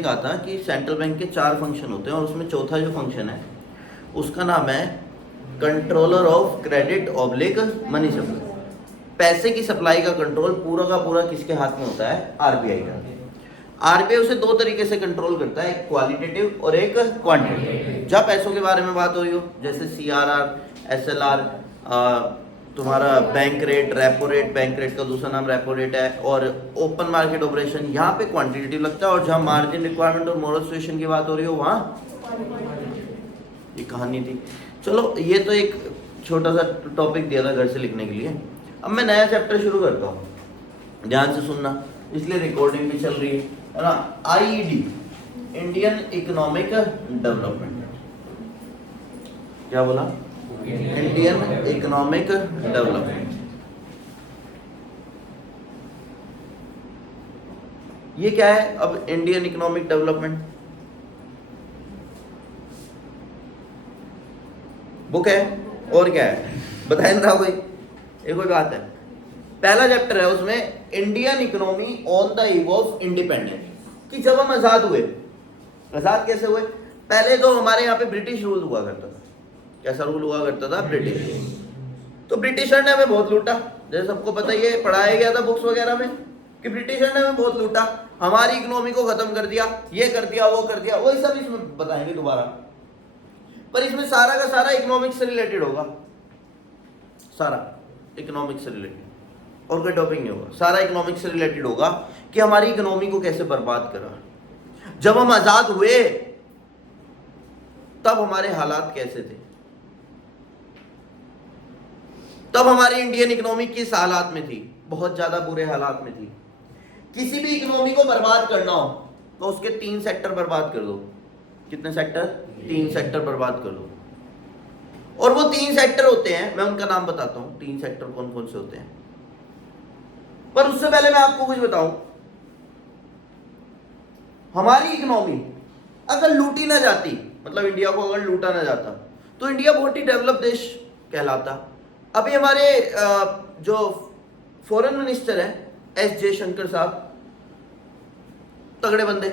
कहा था कि सेंट्रल बैंक के 4 फंक्शन होते हैं और उसमें चौथा जो फंक्शन है उसका नाम है controller of credit oblique money supply. पैसे की सप्लाई का कंट्रोल पूरा का पूरा किसके हाथ में होता है? आरबीआई का। आरबीआई उसे 2 तरीके से कंट्रोल करता है, एक क्वालिटेटिव और एक क्वांटिटेटिव। जब पैसों के बारे में बात हो रही हो जैसे सीआरआर, एसएलआर, तुम्हारा bank rate, repo rate, bank rate का दूसरा नाम रेपो रेट है, और ओपन मार्केट ऑपरेशन, यहाँ पे क्वांटिटेटिव लगता है। और जहाँ मार्जिन रिक्वायरमेंट और मोरल सिचुएशन की बात हो रही हो वहाँ ये कहानी थी। चलो ये तो एक छोटा सा टॉपिक दिया था घर से लिखने के लिए। अब मैं नया चैप्टर शुरू करता हूँ, ध्यान से सुनना, इसलिए रिकॉर्डिंग भी चल रही है ना। IED, Indian economic development. क्या बोला? Indian economic development. ये क्या है? अब इंडियन इकोनॉमिक डेवलपमेंट बुक है और क्या है बताए ना कोई? एक कोई बात है, पहला चैप्टर है उसमें Indian economy on the eve of independence, कि जब हम आजाद हुए। आजाद कैसे हुए? पहले तो हमारे यहाँ पे ब्रिटिश रूल हुआ करता था। कैसा रूल हुआ करता था? ब्रिटिश। तो ब्रिटिशर ने हमें बहुत लूटा, जैसे सबको पता ही है, पढ़ाया गया था बुक्स वगैरह में कि ब्रिटिशर ने हमें बहुत लूटा, हमारी इकोनॉमी को खत्म कर दिया, ये कर दिया, वो कर दिया, वही सब इसमें बताएंगे दोबारा। पर इसमें सारा का सारा इकोनॉमिक्स से रिलेटेड होगा, सारा इकोनॉमिक्स से रिलेटेड, और कोई टॉपिक नहीं होगा। सारा इकोनॉमिक्स से रिलेटेड होगा कि हमारी इकोनॉमी को कैसे बर्बाद करा। जब हम आजाद हुए तब हमारे हालात कैसे थे, तब हमारी इंडियन इकोनॉमी किस हालात में थी? बहुत ज्यादा बुरे हालात में थी। किसी भी इकोनॉमी को बर्बाद करना हो तो उसके 3 सेक्टर बर्बाद कर दो। कितने सेक्टर? 3 सेक्टर बर्बाद कर दो। और वो 3 सेक्टर होते हैं, मैं उनका नाम बताता हूं 3 सेक्टर कौन कौन से होते हैं। पर उससे पहले मैं आपको कुछ बताऊं, हमारी इकोनॉमी अगर लूटी ना जाती, मतलब इंडिया को अगर लूटा ना जाता, तो इंडिया बहुत ही डेवलप देश कहलाता। अभी हमारे जो फॉरेन मिनिस्टर हैं एस जयशंकर साहब, तगड़े बंदे,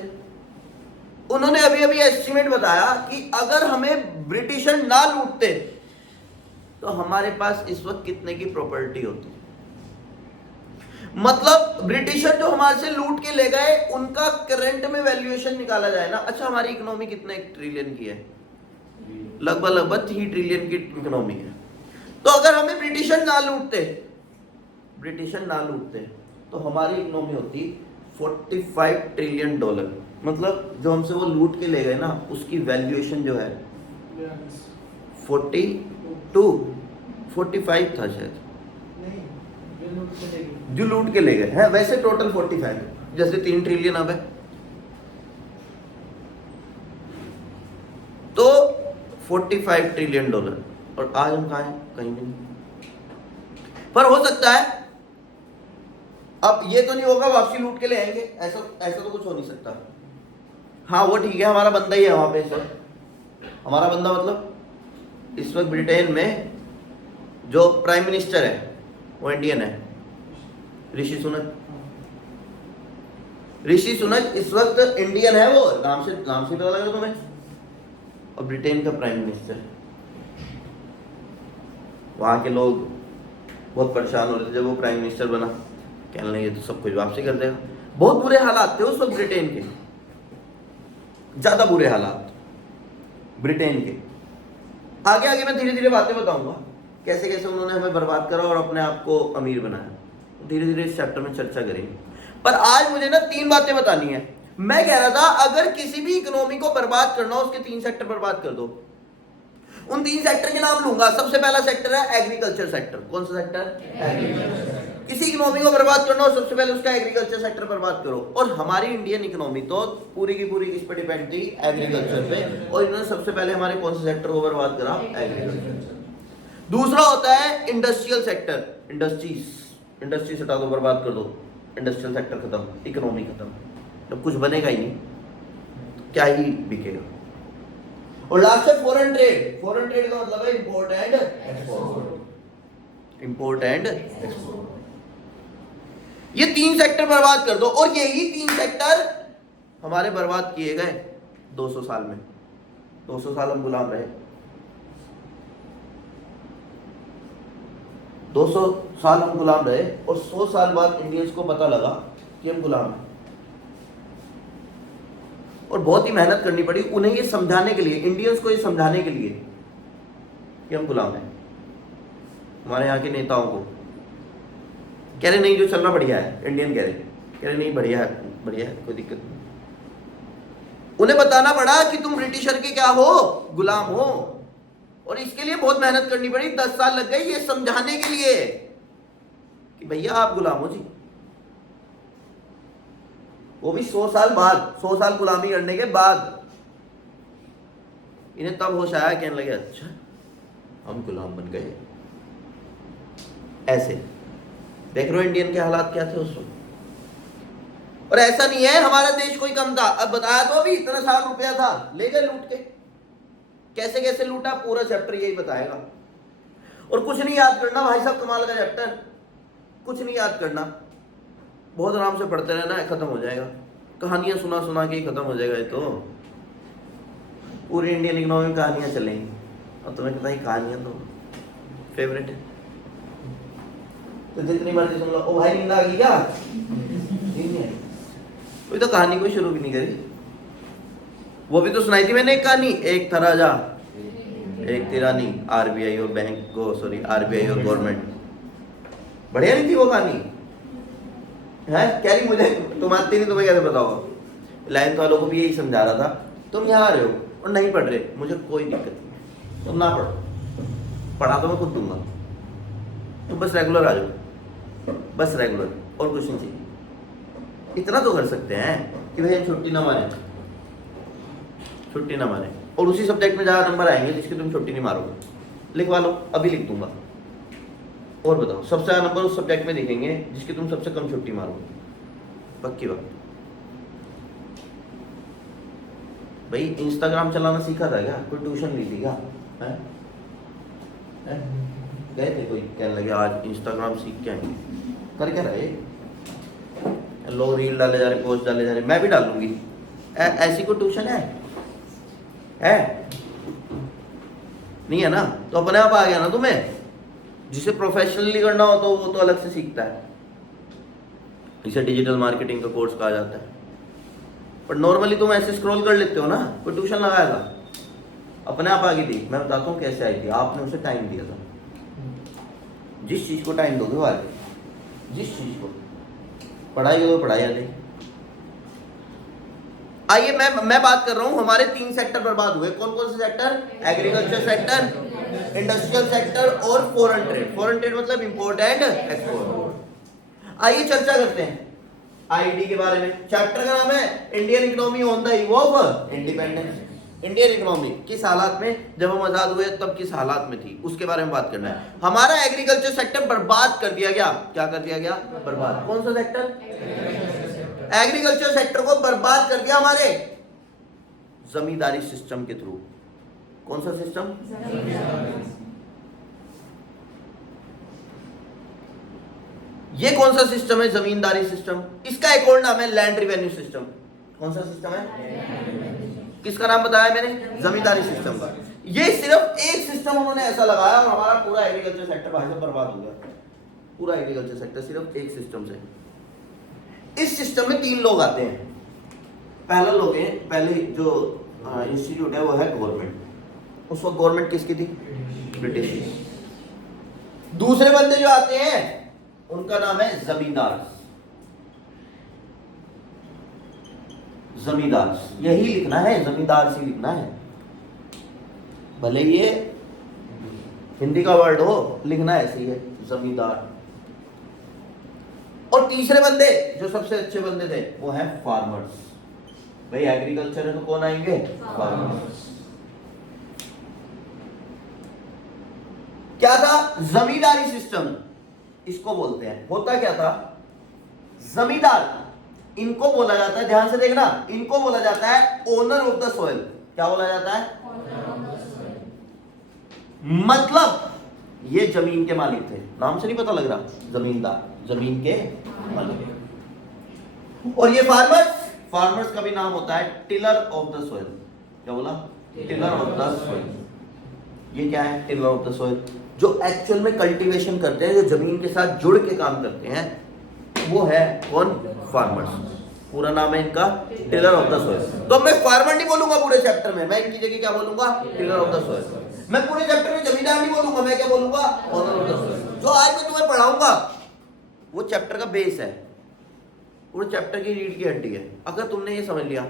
उन्होंने अभी अभी एस्टिमेट बताया कि अगर हमें ब्रिटिशर ना लूटते तो हमारे पास इस वक्त कितने की प्रॉपर्टी होती। मतलब ब्रिटिशर जो हमारे से लूट के ले गए उनका करंट में वैल्यूएशन निकाला जाए ना, अच्छा हमारी इकोनॉमी कितने ट्रिलियन की है? लगभग 3 ट्रिलियन की इकोनॉमी है। तो अगर हमें ब्रिटिशर ना लूटते तो हमारी इकोनॉमी होती $45 ट्रिलियन। मतलब जो हमसे वो लूट के ले गए ना उसकी वैल्यूएशन जो है 45 था शायद, जो लूट के ले गए हैं। वैसे टोटल 45 है, जैसे 3 ट्रिलियन अब है, तो $45 ट्रिलियन। और आज हम कहाँ हैं? कहीं भी नहीं। पर हो सकता है, अब ये तो नहीं होगा वापसी लूट के ले आएंगे, ऐसा तो कुछ हो नहीं सकता। हाँ वो ठीक है, हमारा बंदा ही है वहां पे इस वक्त। हमारा बंदा मतलब इस वक्त ब्रिटेन में जो प्राइम मिनिस्टर है वो इंडियन है, ऋषि सुनक। ऋषि सुनक इस वक्त इंडियन है, वो नाम से पता लगा तुम्हें, और ब्रिटेन का प्राइम मिनिस्टर। वहां के लोग बहुत परेशान हो रहे थे जब वो प्राइम मिनिस्टर बना, कहने लगे ये तो सब कुछ वापसी कर देगा। बहुत बुरे हालात थे उस वक्त ब्रिटेन के, ज्यादा बुरे हालात ब्रिटेन के। आगे आगे मैं धीरे धीरे बातें बताऊंगा कैसे कैसे उन्होंने हमें बर्बाद करा और अपने आप को अमीर बनाया। धीरे धीरे इस चैप्टर में चर्चा करेंगे। पर आज मुझे ना 3 बातें बतानी है। मैं कह रहा था अगर किसी भी इकोनॉमी को बर्बाद करना हो उसके 3 सेक्टर बर्बाद कर दो। उन 3 सेक्टर के नाम लूंगा। सबसे पहला सेक्टर है एग्रीकल्चर सेक्टर। कौन सा सेक्टर? एग्रीकल्चर। किसी इकोनॉमी को बर्बाद करना हो सबसे पहले उसका एग्रीकल्चर सेक्टर बर्बाद करो। और हमारी इंडियन इकोनॉमी तो पूरी की पूरी किस पे डिपेंड थी? एग्रीकल्चर पे। और इन्होंने सबसे पहले हमारे कौन से सेक्टर को बर्बाद करा? एग्रीकल्चर। दूसरा होता है इंडस्ट्रियल सेक्टर। इंडस्ट्रीज हटा दो, बर्बाद कर दो, इंडस्ट्रियल सेक्टर खत्म, इकोनॉमी खत्म। जब कुछ बनेगा ही नहीं तो क्या ही बिकेगा। और लास्ट है फॉरेन ट्रेड। फॉरेन ट्रेड का मतलब है इंपोर्ट एंड एक्सपोर्ट। ये 3 सेक्टर बर्बाद कर दो। और यही 3 सेक्टर हमारे बर्बाद किए गए 200 साल में। 200 साल हम गुलाम रहे। 200 साल हम गुलाम रहे और 100 साल बाद इंडियंस को पता लगा कि हम गुलाम हैं। और बहुत ही मेहनत करनी पड़ी उन्हें ये समझाने के लिए, इंडियंस को ये समझाने के लिए कि हम गुलाम हैं। हमारे यहाँ के नेताओं को कह रहे नहीं जो चलना बढ़िया है, इंडियन कह रहे नहीं बढ़िया है, बढ़िया है, कोई दिक्कत नहीं। उन्हें बताना पड़ा कि तुम ब्रिटिशर के क्या हो, गुलाम हो। और इसके लिए बहुत मेहनत करनी पड़ी, 10 साल लग गए ये समझाने के लिए कि भैया आप गुलाम हो जी। वो भी 100 साल बाद, 100 साल गुलामी करने के बाद इन्हें तब होश आया, कहने लगे अच्छा हम गुलाम बन गए। ऐसे देख रहे हो इंडियन के हालात क्या थे उस वक्त। और ऐसा नहीं है हमारा देश कोई कम था, अब बताया तो अभी इतना साल रुपया था, ले गए लूट के। कैसे कैसे लूटा पूरा चैप्टर यही बताएगा। और कुछ नहीं याद करना भाई साहब, कमाल का चैप्टर, कुछ नहीं याद करना, बहुत आराम से पढ़ते रहना है, खत्म हो जाएगा। कहानियां सुना सुना के ही खत्म हो जाएगा। ये तो पूरी इंडियन इकोनॉमी में कहानियां चलेंगी और तुम्हें पता ही कहानियां तो फेवरेट है, तो जितनी मर्जी सुन लो। ओ भाई नींद आ गई क्या? नहीं आई, कोई तो कहानी कोई शुरू भी नहीं करी। वो भी तो सुनाई थी मैंने एक कहानी, एक था राजा एक थी रानी, आरबीआई और बैंक को, सॉरी आरबीआई और गवर्नमेंट। बढ़िया नहीं थी वो कहानी है? कह रही मुझे तुम आती नहीं, तुम्हें कैसे बताओ। लाइन वालों को भी यही समझा रहा था, तुम यहाँ आ रहे हो और नहीं पढ़ रहे, मुझे कोई दिक्कत नहीं, तुम ना पढ़ो, पढ़ा तो मैं खुद दूंगा, तुम बस रेगुलर आ जाओ, बस रेगुलर, और कुछ नहीं चाहिए। इतना तो कर सकते हैं कि भाई छुट्टी ना मारे, छुट्टी ना मारे, और उसी सब्जेक्ट में ज़्यादा नंबर आएंगे जिसके तुम छुट्टी नहीं मारोगे। लिखवा लो, अभी लिख दूंगा। और बताओ, सबसे ज़्यादा नंबर उस सब्जेक्ट में दिखेंगे जिसकी तुम सबसे कम छुट्टी मारोगे। पक्की बात। भाई इंस्टाग्राम चलाना सीखा था क्या? कोई ट्यूशन ली थी क्या? गए थे कोई, कहने लगे आज इंस्टाग्राम सीख के आएंगे, कर क्या रहे? लोग रील डाले जा रहे, पोस्ट डाले जा रहे, मैं भी डालूंगी। ऐसी कोई ट्यूशन है? नहीं है ना? तो अपने आप आ गया ना तुम्हें। जिसे प्रोफेशनली करना हो तो वो तो अलग से सीखता है, इसे डिजिटल मार्केटिंग का कोर्स कहा जाता है। पर नॉर्मली तुम ऐसे स्क्रॉल कर लेते हो ना, कोई ट्यूशन लगाया था, अपने आप आगे थी। मैं बताता हूँ कैसे आई थी, आपने उसे टाइम दिया था। जिस चीज को टाइम दोगे वो आगे, जिस चीज को पढ़ाई हो पढ़ाई आ जाएगी। आइए मैं बात कर रहा हूं, हमारे 3 सेक्टर बर्बाद हुए। कौन कौन से sector? Agriculture sector, industrial sector और फॉरेन ट्रेड। फॉरेन ट्रेड मतलब इंपोर्ट एंड एक्सपोर्ट। आइए चर्चा करते हैं आईडी के बारे में। चैप्टर का नाम है Indian economy on the eve of independence. Indian economy किस हालात में, जब हम आजाद हुए तब किस हालात में थी, उसके बारे में बात करना है। हमारा एग्रीकल्चर सेक्टर बर्बाद कर दिया गया। क्या कर दिया गया? बर्बाद। कौन सा सेक्टर? एग्रीकल्चर सेक्टर को बर्बाद कर दिया हमारे जमींदारी सिस्टम के थ्रू। कौन सा सिस्टम? ये कौन सा सिस्टम है? जमींदारी सिस्टम। इसका एक और नाम है लैंड रिवेन्यू सिस्टम। कौन सा सिस्टम है? किसका नाम बताया मैंने? जमींदारी सिस्टम का। ये सिर्फ एक सिस्टम उन्होंने ऐसा लगाया और हमारा पूरा एग्रीकल्चर सेक्टर भाई साहब बर्बाद हो गया। पूरा एग्रीकल्चर सेक्टर सिर्फ एक सिस्टम से। इस सिस्टम में 3 लोग आते हैं। पहला लोग है, पहले जो इंस्टीट्यूट है वो है गवर्नमेंट। उस वक्त गवर्नमेंट किसकी थी? ब्रिटिश। दूसरे बंदे जो आते हैं उनका नाम है जमींदार। जमींदार यही लिखना है, जमींदार से लिखना है, भले ये हिंदी का वर्ड हो, लिखना ऐसे ही है, जमींदार। और तीसरे बंदे जो सबसे अच्छे बंदे थे वो है फार्मर्स। भाई एग्रीकल्चर है तो कौन आएंगे? फार्मर्स। क्या था? जमींदारी सिस्टम इसको बोलते हैं। होता क्या था? जमींदार, इनको बोला जाता है, ध्यान से देखना, इनको बोला जाता है ओनर ऑफ द सॉइल। क्या बोला जाता है? मतलब ये जमीन के मालिक थे। नाम से नहीं पता लग रहा? जमींदार, जमीन के मालिक। और ये फार्मर्स, फार्मर्स का भी नाम होता है टिलर ऑफ द सोइल। क्या बोला? Tiller of the soil. ये क्या है टिलर ऑफ द सोइल? जो एक्चुअल में कल्टीवेशन करते हैं, जो जमीन के साथ जुड़ के काम करते हैं, वो है कौन? फार्मर्स। पूरा नाम है इनका टिलर ऑफ द सोइल। तो मैं फार्मर नहीं बोलूंगा पूरे चैप्टर में, मैं इनकी जगह क्या बोलूंगा? Tiller of the soil. मैं पूरे चैप्टर में जमींदार नहीं बोलूंगा, मैं क्या बोलूंगा? Owner of the soil. जो आज मैं तुम्हें पढ़ाऊंगा वो चैप्टर का बेस है, पूरे चैप्टर की रीढ़ की हड्डी है। अगर तुमने ये समझ लिया,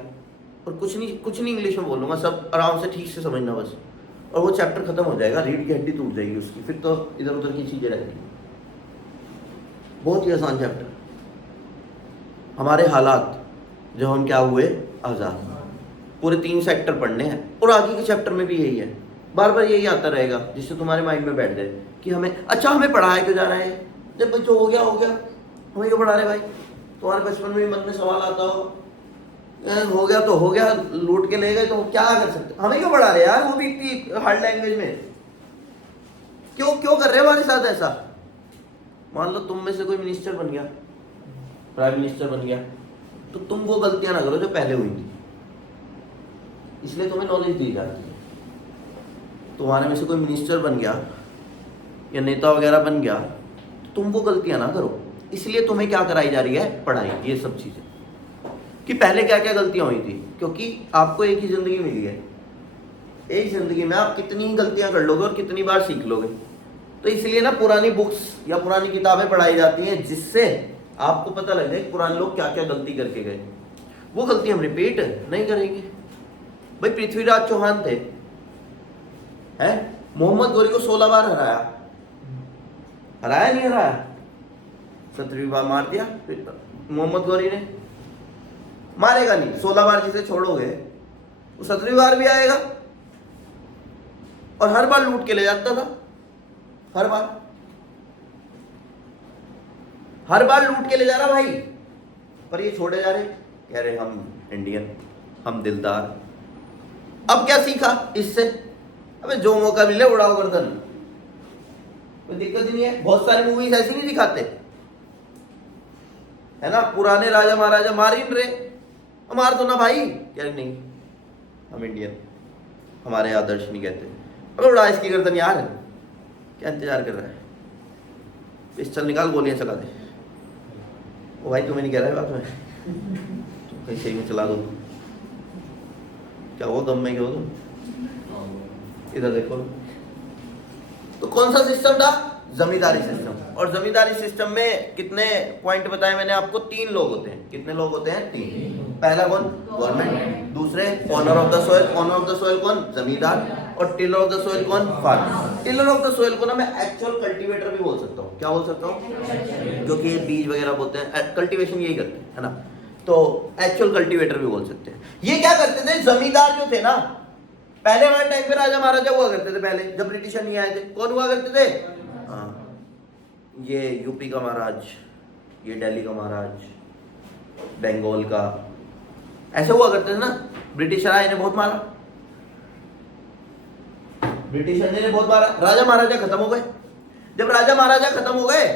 और कुछ नहीं इंग्लिश में बोलूंगा, सब आराम से ठीक से समझना बस, और वो चैप्टर खत्म हो जाएगा, रीढ़ की हड्डी टूट जाएगी उसकी, फिर तो इधर उधर की चीजें रहेंगी। बहुत ही आसान चैप्टर। हमारे हालात, जब हम क्या हुए? आजाद। पूरे 3 सेक्टर पढ़ने हैं, और आगे के चैप्टर में भी यही है, बार बार यही आता रहेगा, जिससे तुम्हारे माइंड में बैठ जाए कि हमें पढ़ाया क्यों जा रहा है? जब बच्चों हो गया हमें क्यों पढ़ा रहे भाई? तुम्हारे बचपन में मन में सवाल आता हो गया तो हो गया, लूट के ले गए तो क्या कर सकते? हमें क्यों पढ़ा रहे यार, वो भी इतनी हार्ड लैंग्वेज में? क्यों कर रहे हो हमारे साथ ऐसा? मान लो तुम में से कोई मिनिस्टर बन गया, प्राइम मिनिस्टर बन गया, तो तुम वो गलतियां ना करो जो पहले हुई थी, इसलिए तुम्हें नॉलेज दी जाती है। तुम्हारे में से कोई मिनिस्टर बन गया या नेता वगैरह बन गया, तुम वो गलतियां ना करो, इसलिए तुम्हें क्या कराई जा रही है? पढ़ाई। ये सब चीजें कि पहले क्या क्या गलतियां हुई थी, क्योंकि आपको एक ही जिंदगी मिली है, एक जिंदगी में आप कितनी ही गलतियां कर लोगे और कितनी बार सीख लोगे। तो इसलिए ना पुरानी बुक्स या पुरानी किताबें पढ़ाई जाती हैं, जिससे आपको पता लग जाए पुराने लोग क्या क्या गलती करके गए। वो गलती हम रिपीट नहीं करेंगे। भाई पृथ्वीराज चौहान थे, हैं? मोहम्मद गौरी को 16 बार हराया नहीं हराया? 17वीं बार मार दिया मोहम्मद गौरी ने। मारेगा नहीं, 16 बार जिसे छोड़ोगे वो 17वीं बार भी आएगा, और हर बार लूट के ले जाता था, हर बार लूट के ले जा रहा भाई, पर ये छोड़े जा रहे, कह रहे हम इंडियन, हम दिलदार। अब क्या सीखा इससे? अबे जो मौका मिले उड़ाओ गर्दन, कोई दिक्कत ही नहीं है। बहुत सारी मूवीज ऐसी नहीं दिखाते है ना, पुराने राजा महाराजा मार ही नहीं रहे, मार दो ना भाई, यार नहीं हम इंडियन, हमारे आदर्श नहीं कहते। अबे उड़ा इसकी गर्दन यार, क्या इंतजार कर रहा है? पिस्टल निकाल, गोलियां चला दे। वो भाई तुम्हें नहीं कह रहा है बात में, तुम कहीं सही में चला दो। क्या हुआ, गम में क्यों तुम? इधर देखो। तो कौन सा सिस्टम था? जमींदारी सिस्टम। और जमींदारी सिस्टम में कितने पॉइंट बताए मैंने आपको? 3 लोग होते हैं। कितने लोग होते हैं? 3। पहला कौन? गवर्नमेंट। दूसरे owner of the soil. Owner of the soil कौन? जमींदार। और टिलर ऑफ द सोइल कौन? Farmer. Tiller of the soil को ना मैं एक्चुअल कल्टीवेटर भी बोल सकता हूँ। क्या बोल सकता हूँ? जो कि बीज वगैरह बोलते हैं, कल्टीवेशन यही करते हैं, है ना? तो एक्चुअल कल्टीवेटर भी बोल सकते हैं। ये क्या करते थे? जमींदार जो थे ना, पहले हमारे टाइम पे राजा महाराजा हुआ करते थे। पहले जब ब्रिटिशर नहीं आए थे, कौन हुआ करते थे? ये यूपी का महाराज, ये दिल्ली का महाराज, बंगाल का, ऐसे हुआ करते थे ना। ब्रिटिशर आए ने बहुत मारा, ब्रिटिशर ने बहुत मारा, राजा महाराजा खत्म हो गए। जब राजा महाराजा खत्म हो गए,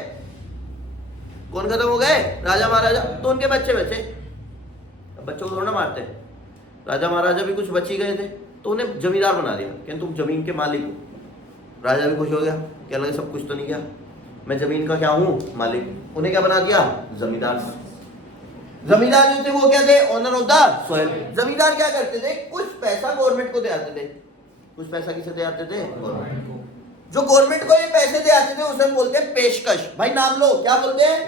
कौन खत्म हो गए? राजा महाराजा। तो उनके बच्चे बचे, बच्चों को थोड़ा मारते, राजा महाराजा भी कुछ बच ही गए थे, तो उन्हें जमींदार बना दिया कि तुम जमीन के मालिक हो। राजा भी खुश हो गया, क्या लगे सब कुछ तो नहीं गया, मैं जमीन का क्या हूँ? मालिक। उन्हें क्या बना दिया? जमींदार। जमींदार जो थे वो क्या थे? Owner of the soil. जमींदार क्या करते थे? कुछ पैसा गवर्नमेंट को दे आते थे। कुछ पैसा किसे दे आते थे? गवर्नमेंट को। जो गवर्नमेंट को ये पैसे दे आते थे उसे बोलते हैं पेशकश। भाई नाम लो, क्या बोलते हैं?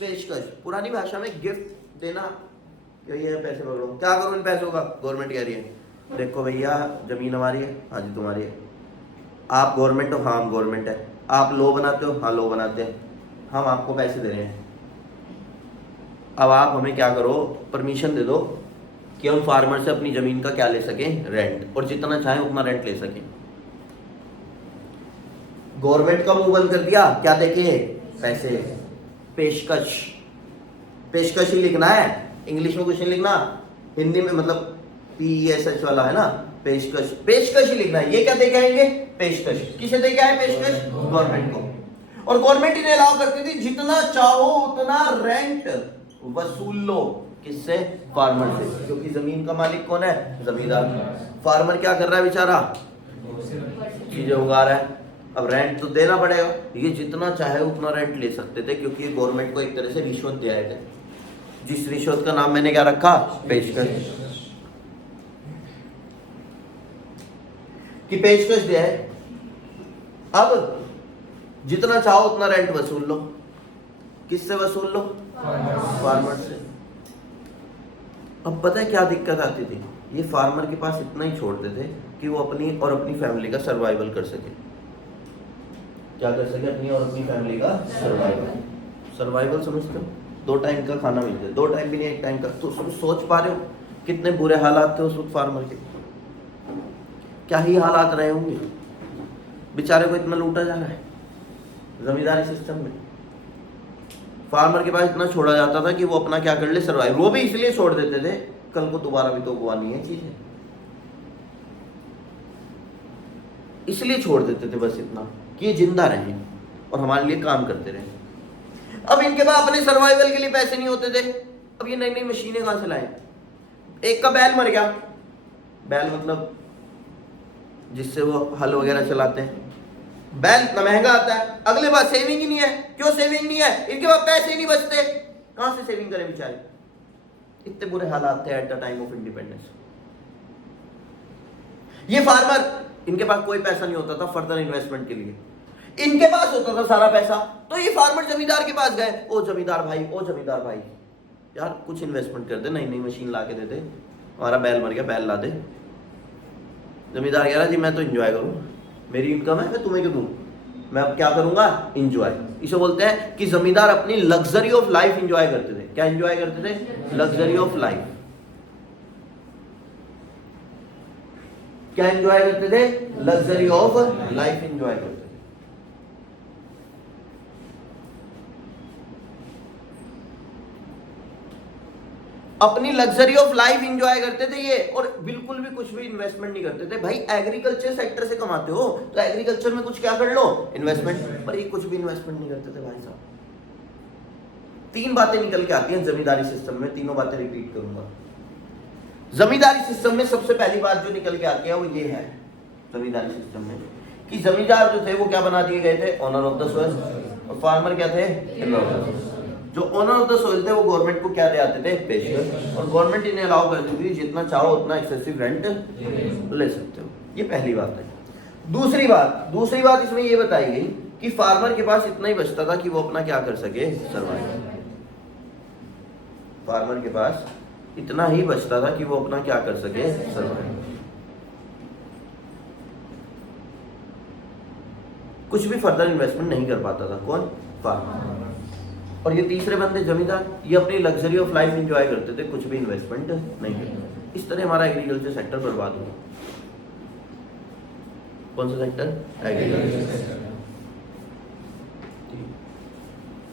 पेशकश। पुरानी भाषा में गिफ्ट देना, ये पैसे पकड़ो, क्या करो इन पैसों का? गवर्नमेंट कह रही है देखो भैया जमीन हमारी है, हाँ जी तुम्हारी है। आप गवर्नमेंट हो? हाँ हम गवर्नमेंट है। आप लो बनाते हो? हाँ लो बनाते हैं। हम आपको पैसे दे रहे हैं, अब आप हमें क्या करो? परमिशन दे दो कि हम फार्मर से अपनी जमीन का क्या ले सकें? रेंट, और जितना चाहे उतना रेंट ले सकें। गवर्नमेंट का मुंह बंद कर दिया, क्या देके? पैसे। पेशकश। पेशकश ही लिखना है, इंग्लिश में कुछ नहीं लिखना, हिंदी में मतलब PESH वाला है ना, पेशकश। पेशकश ही लिखना है। ये क्या देके आएंगे? पेशकश। किसे देके आए पेशकश? गवर्नमेंट को। और गवर्नमेंट इन्हें अलाउ करती थी जितना चाहो उतना रेंट वसूल लो, किससे? फार्मर से, क्योंकि जमीन का मालिक कौन है? जमींदार। फार्मर क्या कर रहा है बेचारा? चीजें उगा रहा है। अब रेंट तो देना पड़ेगा, ये जितना चाहे उतना रेंट ले सकते थे, क्योंकि ये गवर्नमेंट को एक तरह से रिश्वत दिया है। जिस रिश्वत का नाम मैंने क्या रखा? पेशकश। कि पेशकश दिया है, अब जितना चाहो उतना रेंट वसूल लो। किससे वसूल लो? फार्मर से। अब पता है क्या दिक्कत आती थी? ये फार्मर के पास इतना ही छोड़ते थे कि वो अपनी और अपनी फैमिली का सर्वाइवल कर सके। क्या कर सके? अपनी और अपनी फैमिली का सर्वाइवल। सर्वाइवल समझते हो? 2 टाइम का खाना मिलता है, 2 टाइम भी नहीं, 1 टाइम का। तो सोच पा रहे हो कितने बुरे हालात थे उस वक्त फार्मर के? क्या ही हालात रहे होंगे। बेचारे को इतना लूटा जा रहा है जमींदारी सिस्टम में। फार्मर के पास इतना छोड़ा जाता था कि वो अपना क्या कर ले? सर्वाइव। वो भी इसलिए छोड़ देते थे, कल को दोबारा भी तो उगवानी है चीजें, इसलिए छोड़ देते थे बस इतना कि ये जिंदा रहे और हमारे लिए काम करते रहे। अब इनके पास अपने सर्वाइवल के लिए पैसे नहीं होते थे। अब ये नई नई मशीनें कहां से लाए? एक का बैल मर गया, बैल मतलब जिससे वो हल वगैरह चलाते हैं, बैल इतना महंगा आता है, अगले बार सेविंग ही नहीं है। क्यों सेविंग नहीं है? इनके पास पैसे ही नहीं बचते, कहां से सेविंग करें बेचारे? इतने बुरे हालात थे at the time of independence. ये फार्मर, इनके पास कोई पैसा नहीं होता था फर्दर इन्वेस्टमेंट के लिए, इनके पास होता था सारा पैसा। तो ये फार्मर जमींदार के पास गए, ओ जमींदार भाई, ओ जमींदार भाई, यार कुछ इन्वेस्टमेंट कर दे, नई नई मशीन ला के दे दे, हमारा बैल मर गया, बैल ला दे। जमींदार कह रहा जी मैं तो एंजॉय करूँ, मेरी इनकम है, मैं तुम्हें क्यों दूँ, मैं अब क्या करूंगा? एंजॉय। इसे बोलते हैं कि जमींदार अपनी लग्जरी ऑफ लाइफ एंजॉय करते थे। क्या एंजॉय करते थे? Luxury of life. क्या एंजॉय करते थे? लग्जरी ऑफ लाइफ एंजॉय करते थे। अपनी लग्जरी ऑफ लाइफ एंजॉय करते थे ये, और बिल्कुल भी कुछ भी इन्वेस्टमेंट नहीं करते थे। भाई एग्रीकल्चर सेक्टर से कमाते हो तो एग्रीकल्चर में कुछ क्या कर लो? इन्वेस्टमेंट। पर ये कुछ भी इन्वेस्टमेंट नहीं करते थे भाई साहब। 3 बातें निकल के आती हैं जमींदारी सिस्टम में, तीनों बातें रिपीट करूंगा। जमींदारी सिस्टम में सबसे पहली बात जो निकल के आती है वो ये है जमींदारी सिस्टम में कि जमींदार जो थे वो क्या बना दिए गए थे? Owner of the soil. और फार्मर क्या थे? जो ओनर ऑफ द सॉइल थे वो गवर्नमेंट को क्या दे आते थे? पेशकश। और गवर्नमेंट इन्हें अलाउ कर देती थी जितना चाहो उतना एक्सेसिव रेंट ले सकते हो। ये पहली बात है। दूसरी बात इसमें ये बताई गई कि फार्मर के पास इतना ही बचता था कि वो अपना क्या कर सके? सर्वाइव। फार्मर के पास इतना ही बचता था कि वो अपना क्या कर सके? सर्वाइव। कुछ भी फर्दर इन्वेस्टमेंट नहीं कर पाता था। कौन? फार्मर। और ये तीसरे बंदे जमींदार, ये अपनी लग्जरी ऑफ लाइफ एंजॉय करते थे, कुछ भी इन्वेस्टमेंट नहीं करते। इस तरह हमारा एग्रीकल्चर सेक्टर बर्बाद हुआ। कौन सा सेक्टर? एग्रीकल्चर।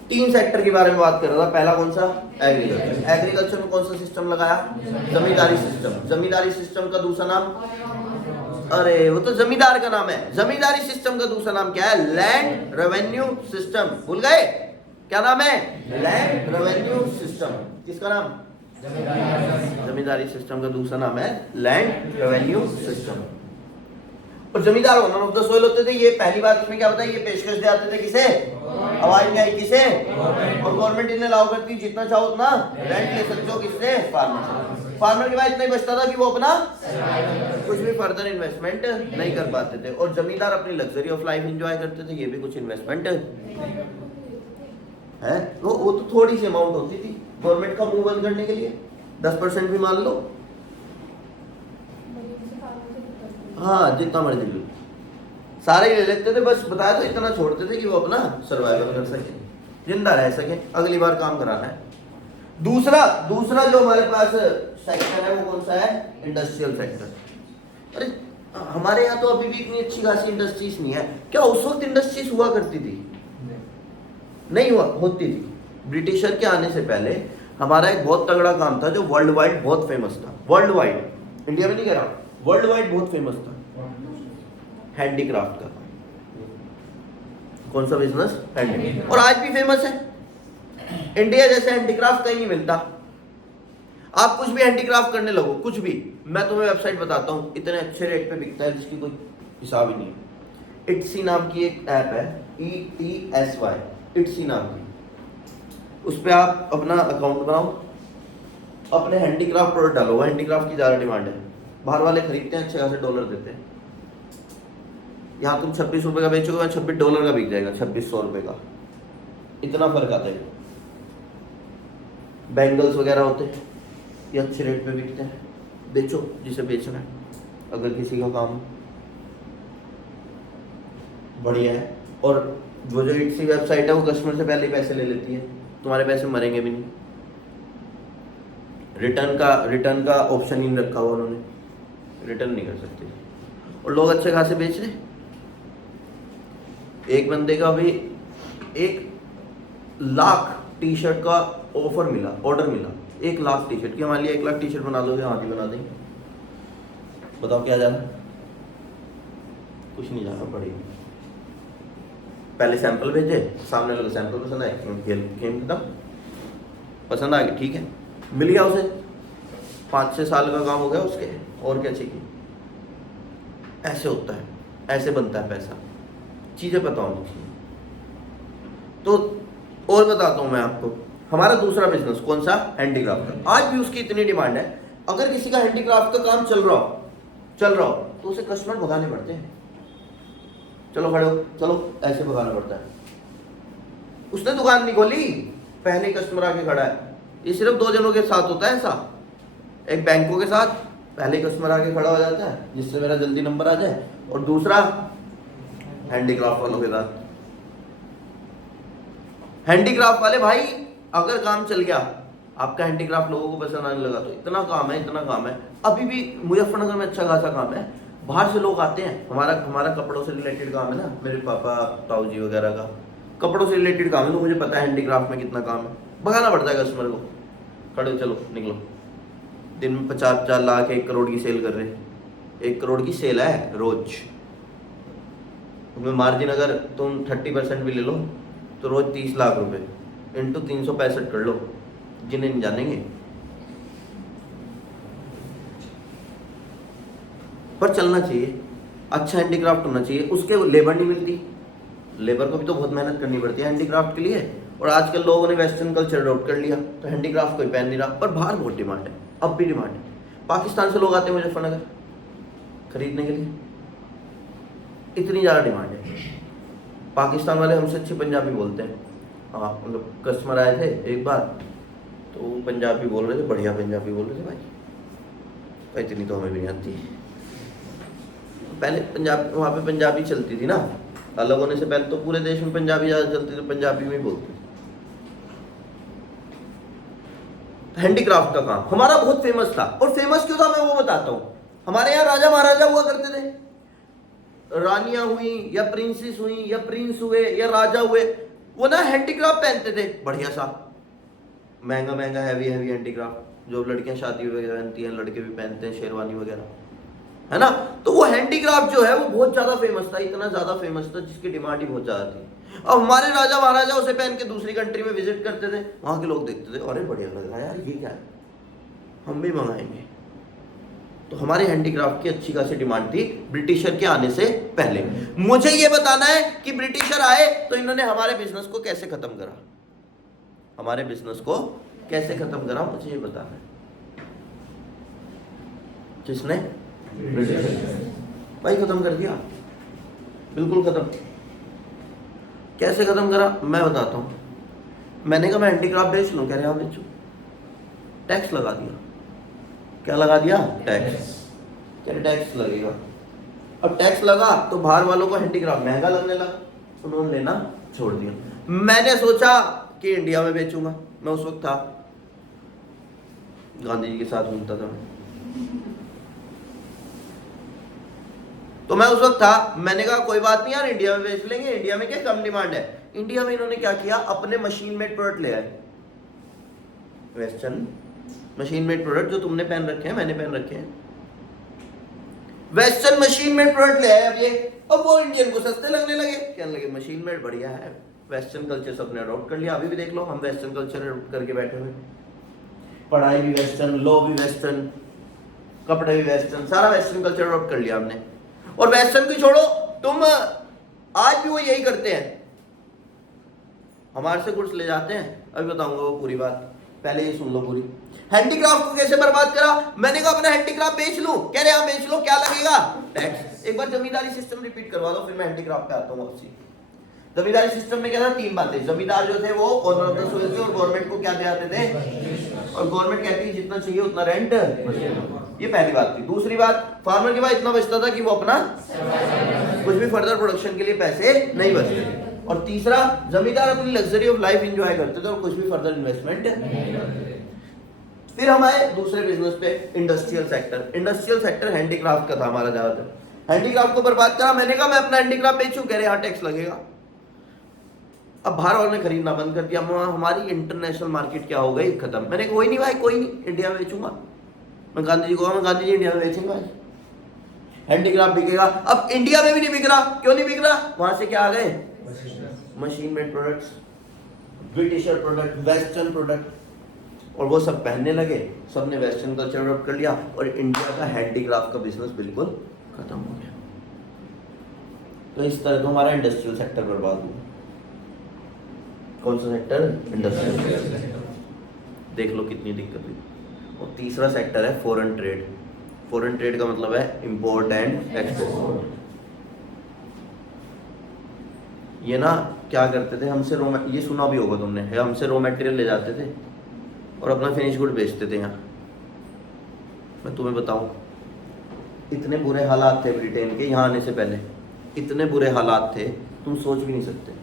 3 सेक्टर के बारे में बात कर रहा था। पहला कौन सा? एग्रीकल्चर। एग्रीकल्चर में कौन सा सिस्टम लगाया? जमींदारी सिस्टम। जमींदारी सिस्टम का दूसरा नाम, अरे वो तो जमींदार का नाम है। जमींदारी सिस्टम का दूसरा नाम क्या है? Land revenue system. भूल गए? क्या नाम है? Land revenue system. किसका नाम? जमींदारी सिस्टम का दूसरा नाम है लैंड रेवेन्यू सिस्टम। और जमींदार ओनर ऑफ द सॉइल होते थे। ये पहली बात इसमें क्या बताया? ये पेशकश दे आते थे किसे? आवाज में आई किसे? और गवर्नमेंट इन्हें अलाउ करती जितना चाहो उतना रेंट ले सकते हो। किससे? फार्मर। फार्मर के पास इतना ही बचता था कि वो अपना कुछ भी फर्दर इन्वेस्टमेंट नहीं कर पाते थे। और जमींदार अपनी लग्जरी ऑफ लाइफ एंजॉय करते थे, ये भी कुछ इन्वेस्टमेंट है। वो तो थोड़ी सी अमाउंट होती थी गवर्नमेंट का मुंह बंद करने के लिए, 10% भी मान लो, हाँ जितना मर्जी लो, सारे ही ले लेते थे। बस बताया तो इतना छोड़ते थे कि वो अपना सर्वाइवल कर सके, जिंदा रह सके, अगली बार काम कराना है। दूसरा जो हमारे पास सेक्टर है वो कौन सा है? Industrial sector. अरे हमारे यहाँ तो अभी भी इतनी अच्छी खासी इंडस्ट्रीज नहीं है। क्या उस वक्त इंडस्ट्रीज हुआ करती थी? नहीं हुआ होती थी। ब्रिटिशर के आने से पहले हमारा एक बहुत तगड़ा काम था जो वर्ल्ड वाइड बहुत फेमस था। वर्ल्ड वाइड, इंडिया में नहीं कह रहा, वर्ल्ड वाइड बहुत फेमस था, हैंडीक्राफ्ट का। कौन सा बिजनेस? हैंडीक्राफ्ट। और आज भी फेमस है। इंडिया जैसे हैंडीक्राफ्ट कहीं नहीं मिलता। आप कुछ भी हैंडीक्राफ्ट करने लगो, कुछ भी, मैं तुम्हें वेबसाइट बताता हूँ, इतने अच्छे रेट पे बिकता है जिसकी कोई हिसाब ही नहीं है। इट्सी नाम की एक ऐप है, ETSY, इट्सी नाम की, उस पर आप अपना अकाउंट बनाओ, अपने हैंडीक्राफ्ट प्रोडक्ट डालो। हैंडीक्राफ्ट की ज़्यादा डिमांड है, बाहर वाले खरीदते हैं, अच्छे खासे डॉलर देते हैं। यहाँ तुम 26 रुपये का बेचोगे, वहाँ $26 का बिक जाएगा, 2600 रुपये का, इतना फर्क आता है। बैंगल्स वगैरह होते हैं, ये अच्छे रेट पे बिकते हैं, बेचो जिसे बेचना है, अगर किसी का काम बढ़िया है। और वो जो इट्सी वेबसाइट है वो कस्टमर से पहले ही पैसे ले लेती है, तुम्हारे पैसे मरेंगे भी नहीं। रिटर्न का ऑप्शन ही नहीं रखा हुआ उन्होंने, रिटर्न नहीं कर सकते, और लोग अच्छे खासे बेच रहे। एक बंदे का अभी 1,00,000 टी शर्ट का ऑफर मिला, ऑर्डर मिला 1,00,000 टी शर्ट की। हमारे लिए 1,00,000 टी शर्ट बना दोगे? हाँ जी बना देंगे। बताओ क्या जाना, कुछ नहीं जाना पड़ेगा। पहले सैंपल भेजे, सामने वाले सैंपल पसंद आए, गेम खत्म, पसंद आ गई, ठीक है, मिल गया उसे, 5-6 साल का काम हो गया उसके, और क्या चाहिए। ऐसे होता है, ऐसे बनता है पैसा, चीजें पता होनी चाहिए। तो और बताता हूं मैं आपको, हमारा दूसरा बिजनेस कौन सा, हैंडीक्राफ्ट का। आज भी उसकी इतनी डिमांड है, अगर किसी का हैंडीक्राफ्ट का काम चल रहा हो तो उसे कस्टमर भगाने पड़ते हैं। चलो खड़े हो, चलो, ऐसे भगाना पड़ता है। उसने दुकान नहीं खोली, पहले कस्टमर आके खड़ा है। ये सिर्फ 2 जनों के साथ होता है ऐसा, एक बैंकों के साथ पहले कस्टमर आके खड़ा हो जाता है जिससे मेरा जल्दी नंबर आ जाए, और दूसरा हैंडीक्राफ्ट वालों के साथ। हैंडीक्राफ्ट वाले भाई, अगर काम चल गया, आपका हैंडीक्राफ्ट लोगों को पसंद आने लगा, तो इतना काम है। अभी भी मुजफ्फरनगर में अच्छा खासा काम है, बाहर से लोग आते हैं। हमारा कपड़ों से रिलेटेड काम है ना, मेरे पापा ताऊ जी वगैरह का कपड़ों से रिलेटेड काम है, तो मुझे पता है हैंडीक्राफ्ट में कितना काम है। भगाना पड़ता है कस्टमर को, खड़े चलो निकलो। दिन में 50-50 लाख 1 करोड़ की सेल कर रहे हैं, 1 करोड़ की सेल है रोज। उसमें मार्जिन अगर तुम 30% भी ले लो तो रोज 30 लाख रुपए इंटू 365 कर लो, जिन्हें नहीं जानेंगे। पर चलना चाहिए, अच्छा हैंडीक्राफ्ट होना चाहिए। उसके लेबर नहीं मिलती, लेबर को भी तो बहुत मेहनत करनी पड़ती है हैंडीक्राफ्ट के लिए। और आजकल लोगों ने वेस्टर्न कल्चर अडॉप्ट कर लिया, तो हैंडीक्राफ्ट कोई पहन नहीं रहा। पर बाहर बहुत डिमांड है, अब भी डिमांड है। पाकिस्तान से लोग आते हैं मुजफ्फरनगर खरीदने के लिए, इतनी ज़्यादा डिमांड है। पाकिस्तान वाले हमसे अच्छे पंजाबी बोलते हैं। हाँ, मतलब कस्टमर आए थे एक बार, तो वो पंजाबी बोल रहे थे, बढ़िया पंजाबी बोल रहे थे भाई, तो इतनी तो हमें भी नहीं आती। पहले पंजाब, वहाँ पे पंजाबी चलती थी ना, अलग होने से पहले तो पूरे देश में पंजाबी ज़्यादा चलती थी, पंजाबी में ही बोलते थे। हैंडीक्राफ्ट का काम हमारा बहुत फेमस था, और फेमस क्यों था मैं वो बताता हूँ। हमारे यहाँ राजा महाराजा हुआ करते थे, रानियां हुई या प्रिंसेस हुई या प्रिंस हुए या राजा हुए, वो ना हैंडीक्राफ्ट पहनते थे, बढ़िया सा महंगा हैवी हैंडीक्राफ्ट, जो लड़कियां शादी वगैरह पहनती हैं, लड़के भी पहनते हैं, शेरवानी वगैरह, है ना। तो वो हैंडीक्राफ्ट जो है वो बहुत ज्यादा फेमस था, इतना ज्यादा फेमस था जिसकी डिमांड ही बहुत ज्यादा थी। अब हमारे राजा महाराजा उसे पहन के दूसरी कंट्री में विजिट करते थे, वहां के लोग देखते थे, अरे बढ़िया लग रहा है यार, ये क्या है, हम भी मंगाएंगे। तो हमारे हैंडीक्राफ्ट की अच्छी खासी डिमांड थी ब्रिटिशर के आने से पहले। मुझे ये बताना है कि ब्रिटिशर आए तो इन्होंने हमारे बिजनेस को कैसे खत्म करा, हमारे बिजनेस को कैसे खत्म करा, मुझे ये बताना है। किसने? भाई खत्म कर दिया, बिल्कुल खत्म। कैसे खत्म करा मैं बताता हूं। मैंने कहा मैं हैंडीक्राफ्ट बेच लूं, कह रहे हाँ बेचो। टैक्स लगा दिया। क्या लगा दिया? टैक्स। कह रहे टैक्स लगेगा। अब टैक्स लगा तो बाहर वालों को हैंडीक्राफ्ट महंगा लगने लगा, उन्होंने लेना छोड़ दिया। मैंने सोचा कि इंडिया में बेचूंगा, मैं उस वक्त था गांधी जी के साथ घूमता था, तो मैं उस वक्त था। मैंने कहा कोई बात नहीं यार, इंडिया में बेच लेंगे, इंडिया में क्या कम डिमांड है। इंडिया में इन्होंने क्या किया, अपने मशीन मेड प्रोडक्ट ले आए, वेस्टर्न मशीन मेड प्रोडक्ट जो तुमने पहन रखे हैं, मैंने पहन रखे हैं, वेस्टर्न मशीन मेड प्रोडक्ट ले आए। अब ये, अब वो इंडियन को सस्ते लगने लगे, कहने लगे मशीन मेड बढ़िया है, वेस्टर्न कल्चर सबने अडॉप्ट कर लिया। अभी भी देख लो हम वेस्टर्न कल्चर अडॉप्ट करके बैठे हुए। पढ़ाई भी वेस्टर्न, लॉ भी वेस्टर्न, कपड़े भी वेस्टर्न, सारा वेस्टर्न कल्चर अडॉप्ट कर लिया हमने। और वेस्टर्न की छोड़ो, तुम आज भी वो यही करते हैं, हमारे से गुड्स ले जाते हैं। अभी बताऊंगा वो पूरी बात, पहले ये सुन लो पूरी। हैंडीक्राफ्ट को कैसे बर्बाद करा? मैंने कहा अपना हैंडीक्राफ्ट बेच लूं, कह रहे हाँ बेच लो, क्या लगेगा? टैक्स। एक बार जमींदारी सिस्टम रिपीट करवा दो, फिर मैं हैंडीक्राफ्ट पे आता हूँ वापसी। जमींदारी सिस्टम में क्या था? 3 बातें। जमींदार जो थे वो ओनर ऑफ द सोइल थे और गवर्नमेंट को क्या दे आते थे? और गवर्नमेंट कहती है जितना चाहिए उतना रेंट। ये पहली बात थी। दूसरी बात, फार्मर के पास इतना बचता था कि वो अपना कुछ भी फर्दर प्रोडक्शन के लिए पैसे नहीं बचते थे। और तीसरा, जमींदार अपनी लग्जरी ऑफ लाइफ एंजॉय करते थे और कुछ भी फर्दर इन्वेस्टमेंट नहीं करते थे। फिर हम आए दूसरे बिजनेस पे, industrial sector. Industrial sector handicraft का था हमारा ज्यादातर। हैंडीक्राफ्ट को बर्बाद करा। मैंने कहा मैं अपना हैंडीक्राफ्ट बेचूं, कह रहे हाँ टैक्स लगेगा। अब बाहर वालों ने खरीदना बंद कर दिया, हमारी इंटरनेशनल मार्केट क्या हो गई? खत्म। मैंने कहा कोई नहीं भाई, कोई नहीं, इंडिया में बेचूंगा। मैं गांधी जी को कहा, मैं गांधी जी इंडिया में बेचेंगे भाई, हैंडीक्राफ्ट बिकेगा। अब इंडिया में भी नहीं बिक रहा। क्यों नहीं बिक रहा? वहां से क्या आ गए? Machine made products, britisher product, western product, और वो सब पहनने लगे। सबने वेस्टर्न कल्चर अडॉप्ट कर लिया और इंडिया का हैंडीक्राफ्ट का बिजनेस बिल्कुल खत्म हो गया। तो इस तरह तो हमारा इंडस्ट्रियल सेक्टर बर्बाद हुआ। कौन सा सेक्टर? इंडस्ट्रियल। देख लो कितनी दिक्कत हुई। और तीसरा सेक्टर है फॉरेन ट्रेड। फॉरेन ट्रेड का मतलब है इंपोर्ट एंड एक्सपोर्ट। ये ना क्या करते थे, हमसे ये सुना भी होगा तुमने, हमसे रॉ मटेरियल ले जाते थे और अपना फिनिश गुड बेचते थे यहाँ। मैं तुम्हें बताऊं, इतने बुरे हालात थे ब्रिटेन के यहाँ आने से पहले, इतने बुरे हालात थे तुम सोच भी नहीं सकते।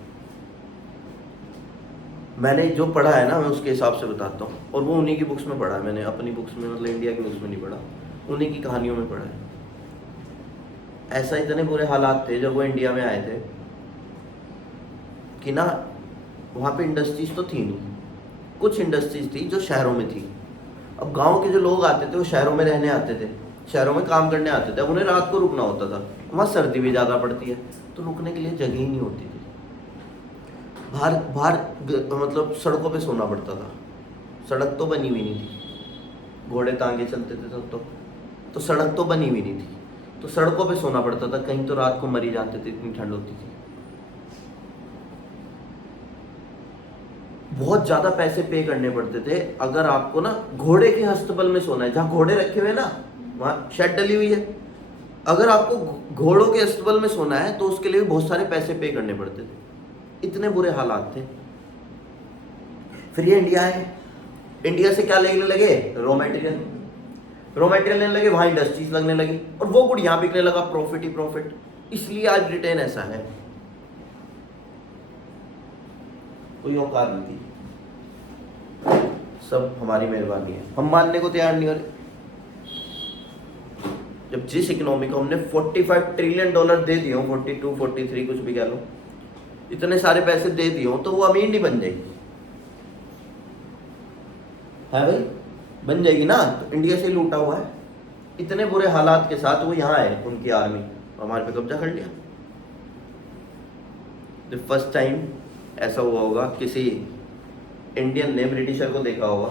मैंने जो पढ़ा है ना, मैं उसके हिसाब से बताता हूँ, और वो उन्हीं की बुक्स में पढ़ा है मैंने, अपनी बुक्स में, मतलब इंडिया की बुक्स में नहीं पढ़ा, उन्हीं की कहानियों में पढ़ा है। ऐसा इतने बुरे हालात थे जब वो इंडिया में आए थे कि ना वहाँ पे इंडस्ट्रीज तो थी नहीं, कुछ इंडस्ट्रीज थी जो शहरों में थी। अब गांव के जो लोग आते थे वो शहरों में रहने आते थे, शहरों में काम करने आते थे। अब उन्हें रात को रुकना होता था, वहाँ सर्दी भी ज़्यादा पड़ती है, तो रुकने के लिए जगह ही नहीं होती थी। बाहर बाहर मतलब सड़कों पे सोना पड़ता था। सड़क तो बनी हुई नहीं थी, घोड़े तांगे चलते थे तब तो सड़क तो बनी हुई नहीं थी, तो सड़कों पे सोना पड़ता था। कहीं तो रात को मरी जाते थे, इतनी ठंड होती थी। बहुत ज़्यादा पैसे पे करने पड़ते थे अगर आपको ना घोड़े के हस्तबल में सोना है, जहाँ घोड़े रखे हुए ना वहाँ शेड डली हुई है, अगर आपको घोड़ों के हस्तबल में सोना है तो उसके लिए भी बहुत सारे पैसे पे करने पड़ते थे। इतने बुरे हालात थे। फिर ये इंडिया है, इंडिया से क्या लेने लगे? Raw material. रॉ मटेरियल लेने लगे, वहाँ इंडस्ट्रीज लगने लगी और वो गुड यहाँ बिकने लगा, प्रॉफिट ही प्रॉफिट। इसलिए आज ब्रिटेन ऐसा है, कोई औकात नहीं थी। सब हमारी मेहरबानी है, हम मानने को तैयार नहीं हो रहे। जब जिस इकोनॉमी को हमने $45 ट्रिलियन दे दिए हो, 42, 43 कुछ भी कह लो, इतने सारे पैसे दे दिए हो, तो वो अमीर नहीं बन जाएगी है भाई? बन जाएगी ना। तो इंडिया से लूटा हुआ है, इतने बुरे हालात के साथ वो यहाँ है, उनकी आर्मी हमारे पे कब्जा कर लिया। द फर्स्ट टाइम ऐसा हुआ होगा, किसी इंडियन ने ब्रिटिशर को देखा होगा,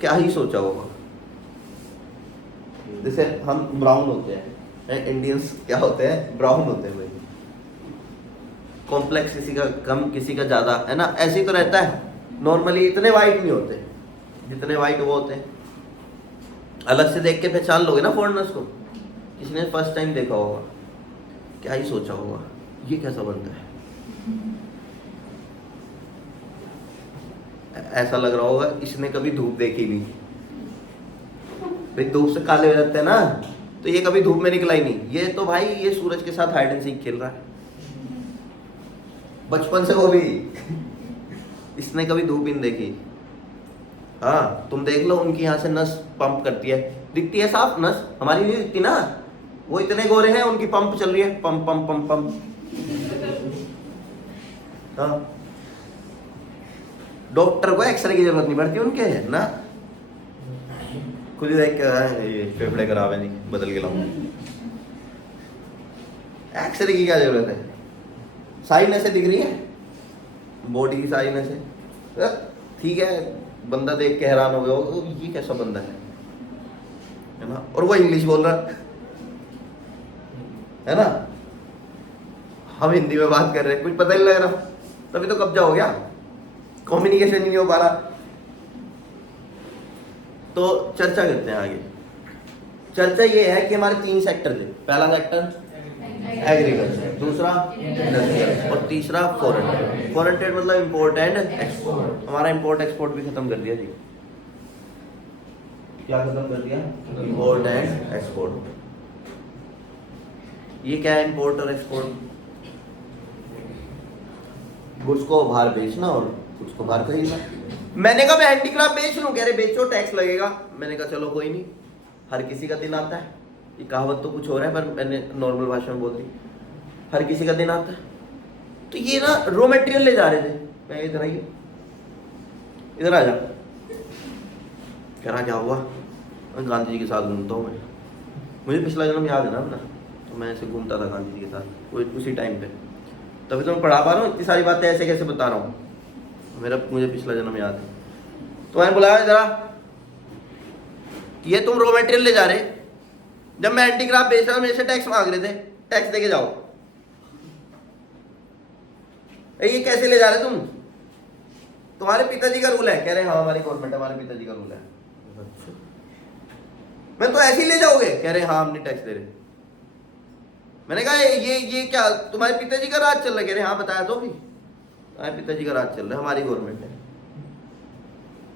क्या ही सोचा होगा। जैसे हम ब्राउन होते हैं, इंडियंस क्या होते हैं? ब्राउन होते हैं भाई। कॉम्प्लेक्स किसी का कम, किसी का ज़्यादा, है ना? ऐसे ही तो रहता है। नॉर्मली इतने वाइट नहीं होते जितने वाइट वो होते हैं। अलग से देख के पहचान लोगे ना फॉरेनर्स को। किसी ने फर्स्ट टाइम देखा होगा, क्या ही सोचा होगा, ये कैसा बनता है? ऐसा लग रहा होगा इसने कभी धूप देखी नहीं। भाई धूप से काले हो जाते हैं ना, तो ये कभी धूप में निकला ही नहीं। ये तो भाई ये सूरज के साथ हाइड एंड सीक खेल रहा है बचपन से, वो भी इसने कभी धूप ही नहीं देखी। हाँ तुम देख लो, उनकी यहाँ से नस पंप करती है, दिखती है साफ नस, हमारी नहीं दिखती ना। वो इतने गोरे हैं, उनकी पंप चल रही है, पंप पंप पंप पंप। हाँ डॉक्टर को एक्सरे की जरूरत नहीं पड़ती उनके, है ना? खुद ही देख के ये फेफड़े खराब है, नहीं बदल के लाऊंगा। एक्सरे की क्या जरूरत है? सारी नसें दिख रही है, बॉडी की सारी नसें, ठीक है। बंदा देख के हैरान हो गया, "ओ, ये कैसा बंदा है ना?" और वो इंग्लिश बोल रहा है ना, हम हिंदी में बात कर रहे हैं, कुछ पता नहीं लग रहा, तभी तो कब्जा हो गया, कम्युनिकेशन ही नहीं हो पा रहा। तो चर्चा करते हैं आगे। चर्चा ये है कि हमारे 3 सेक्टर थे। पहला सेक्टर एग्रीकल्चर, दूसरा इंडस्ट्रियल और तीसरा फॉरेन ट्रेड। फॉरेन ट्रेड मतलब इंपोर्ट एंड एक्सपोर्ट। हमारा इंपोर्ट एक्सपोर्ट भी खत्म कर दिया जी। क्या खत्म कर दिया? Import and export. ये क्या है इंपोर्ट और एक्सपोर्ट? गुड्स को बाहर बेचना और गुड्स को बाहर खरीदना। मैंने कहा मैं हैंडीक्राफ्ट बेच लूं, कह रहे बेचो टैक्स लगेगा। मैंने कहा चलो कोई नहीं, हर किसी का दिन आता है। ये कहावत तो कुछ हो रहा है पर मैंने नॉर्मल भाषा में बोल दी, हर किसी का दिन आता है। तो ये ना रॉ मटेरियल ले जा रहे थे, मैं इधर आइए, इधर आ जा, कह रहा क्या हुआ? मैं गांधी जी के साथ घूमता हूँ, मैं मुझे पिछला जन्म याद है ना अपना, तो मैं ऐसे घूमता था गांधी जी के साथ वो उसी टाइम पे, तभी तो मैं पढ़ा पा रहा हूँ इतनी सारी बातें, ऐसे कैसे बता रहा हूँ, मुझे पिछला जन्म याद है। तो मैंने बुलाया जरा, ये तुम रॉ मटेरियल ले जा रहे, जब मैं हैंडीक्राफ्ट बेच रहा मेरे से टैक्स मांग रहे थे, टैक्स देके जाओ। ये कैसे ले जा रहे तुम? तुम्हारे पिताजी का रूल है? कह रहे हाँ हमारी गवर्नमेंट, हमारे पिताजी का रूल है। अच्छा, मैं तो ऐसे ही ले जाओगे? कह रहे हाँ हम नहीं टैक्स दे रहे। मैंने कहा ये क्या तुम्हारे पिताजी का राज चल रहा है? कह रहे हाँ बताया तो भी, तुम्हारे पिताजी का राज चल रहा है, हमारी गवर्नमेंट है।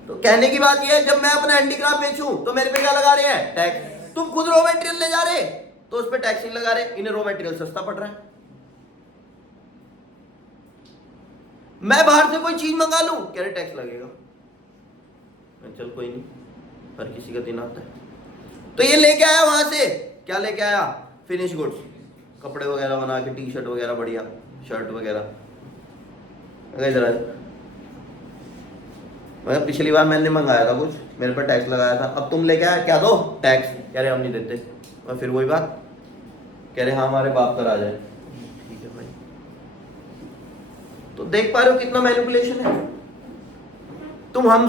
तो कहने की बात यह है जब मैं अपना हैंडीक्राफ्ट बेचूं तो मेरे पे क्या लगा रहे हैं? टैक्स। तुम खुद रॉ मटेरियल ले जा रहे तो उस पर टैक्स नहीं लगा रहे, इन्हें रॉ मटेरियल सस्ता पड़ रहा है। मैं बाहर से कोई चीज मंगा लूं, कह रहे टैक्स लगेगा। मैं चल कोई नहीं, हर किसी का दिन आता है। तो ये लेके आया वहां से, क्या लेके आया? फिनिश गुड्स, कपड़े वगैरह बना के, टी शर्ट वगैरह बढ़िया, शर्ट वगैरह। इधर आए, मैं पिछली बार मैंने मंगाया था कुछ, मेरे पर टैक्स लगाया था, अब तुम लेके आया क्या दो? टैक्स। कह रहे हम नहीं देते। और फिर वही बात, कह रहे हाँ हमारे बाप का राज है। ठीक है भाई, तो देख पा रहे हो कितना मैनिपुलेशन है। तुम हम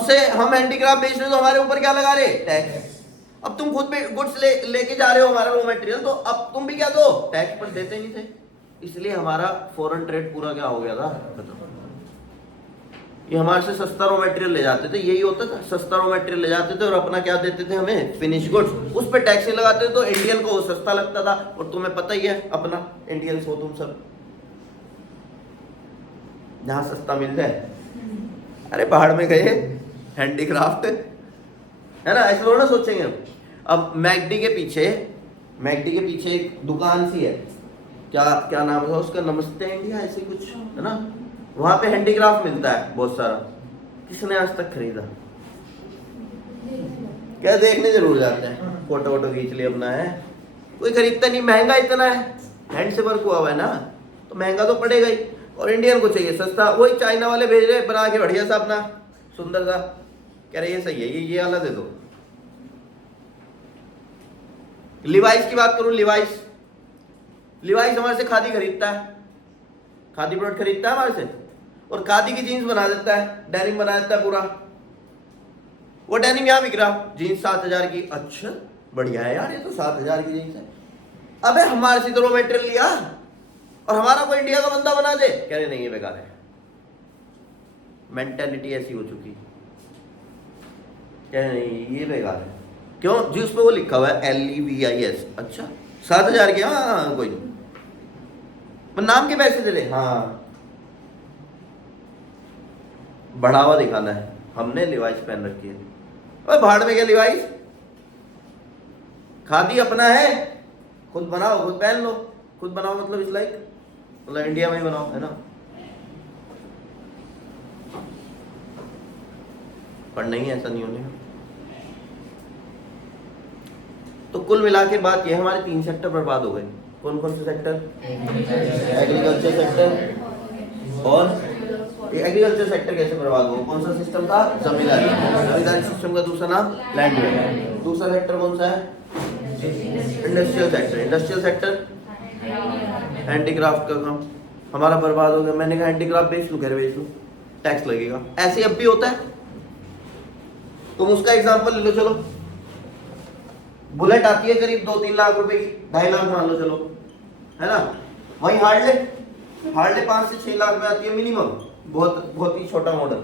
हैंडीक्राफ्ट बेच रहे हो तो हमारे ऊपर क्या लगा रहे? टैक्स। अब तुम खुद भी गुड्स लेके जा रहे हो हमारा रॉ मटेरियल, तो अब तुम भी क्या दो? टैक्स पर देते नहीं थे। इसलिए हमारा फॉरेन ट्रेड पूरा क्या हो गया था? खत्म। ये हमारे से सस्ता रॉ मटेरियल ले जाते थे, यही होता था, सस्ता रॉ मटेरियल ले जाते थे और अपना क्या देते थे हमें? Finish goods. उस पर टैक्स नहीं लगाते थे तो इंडियन को वो सस्ता लगता था। और तुम्हें पता ही है अपना, इंडियंस हो तुम सब, जहां सस्ता मिल जाए, अरे पहाड़ में गए हैंडीक्राफ्ट है ना, ऐसे थोड़ा ना सोचेंगे हम। अब मैकडी के पीछे एक दुकान सी है, क्या नाम है उसका? नमस्ते इंडिया ऐसे कुछ है ना, वहां पे हैंडीक्राफ्ट मिलता है बहुत सारा। किसने आज तक खरीदा? क्या देखने जरूर जाते हैं, फोटो वोटो खींच लिया अपना, है कोई खरीदता नहीं, महंगा इतना है, हैंड से वर्क हुआ हुआ है ना, तो महंगा तो पड़ेगा ही। और इंडियन को चाहिए सस्ता, वही चाइना वाले भेज रहे बना के बढ़िया सा अपना सुंदर सा, कह रहे ये सही है, ये वाला दे दो। लिवाइस की बात करूं, लिवाइस हमारे से खादी खरीदता है, खादी प्रोडक्ट खरीदता है हमारे से, और खादी की जीन्स बना देता है, डेनिम बना देता है पूरा। वो डेनिम यहाँ बिक रहा, जीन्स 7,000 की। अच्छा बढ़िया है यार, ये तो 7,000 की जीन्स है। अबे हमारे से तो रॉ मटेरियल लिया और हमारा कोई इंडिया का बंदा बना दे, कह रहे नहीं ये बेकार है। मेंटेलिटी ऐसी हो चुकी, कह रहे नहीं ये बेकार है। क्यों जी? उस पर वो लिखा हुआ है LEVIS। अच्छा 7,000 की, हाँ कोई नहीं, नाम के पैसे दे रहे। हाँ बढ़ावा दिखाना है, हमने लिवाइस पहन रखी है। और भाड़ में क्या लिवाइस? खादी अपना है, खुद बनाओ खुद पहन लो। खुद बनाओ मतलब इस लाइक, मतलब इंडिया में ही बनाओ, है ना। पर नहीं, ऐसा नहीं होने। तो कुल मिला के बात यह, हमारे 3 सेक्टर बर्बाद हो गए। कौन कौन से सेक्टर? Agriculture sector. और एग्रीकल्चर सेक्टर कैसे बर्बाद हुआ? कौन सा सिस्टम था? जमींदारी सिस्टम का दूसरा नाम लैंड ग्रैब। दूसरा सेक्टर कौन सा है? इंडस्ट्रियल सेक्टर हैंडीक्राफ्ट का काम हमारा बर्बाद हो गया। मैंने कहा हैंडीक्राफ्ट बेच लूं, घर बेच लूं, टैक्स लगेगा। ऐसे अब भी होता है, तुम उसका एग्जांपल ले लो चलो। बुलेट आती है करीब 2-3 लाख रुपए की, 2.5 लाख मान लो चलो, है ना। वही हार्ले 5 से 6 लाख में आती है मिनिमम, बहुत बहुत ही छोटा मॉडल।